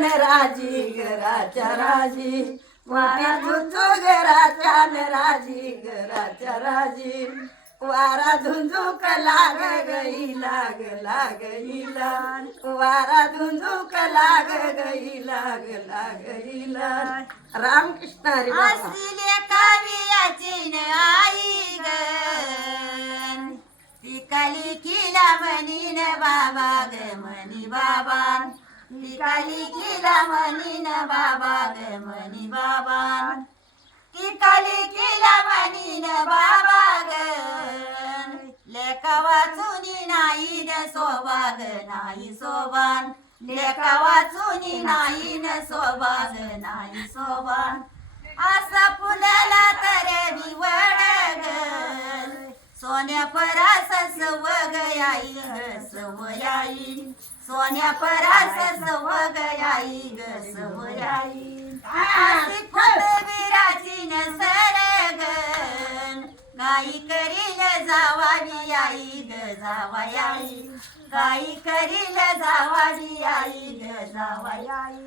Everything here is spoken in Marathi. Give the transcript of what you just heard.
राजी घराच्या राजी वारा धुंजू घराच्या राजी घराच्या राजी वारा धुंजूक लाग गई लाग लागईला वारा धुंजूक लाग गई लाग लागईला रामकृष्ण हरी बाबा. असले काव्याची न आई ग ती काली किला म्हणीन बाबा ग म्हणी बाबा ती काली किला म्हणीन बाबा ग म्हणी बाबा ती काली किला म्हणीन बाबा ग लेका वाचुनी नाही न शोभा ग नाही शोभान लेका वाचुनी नाही न शोभा ग नाही शोभान असा फुलाला तर विवड ग सोन्या परास सवगयाई ग सवयाई सोन्या परास सवगयाई ग सवयाई अशी फुलविराची न सरगन गाई करील जावावी आई ग जावायाई गाई करील जावावी आई ग जावायाई.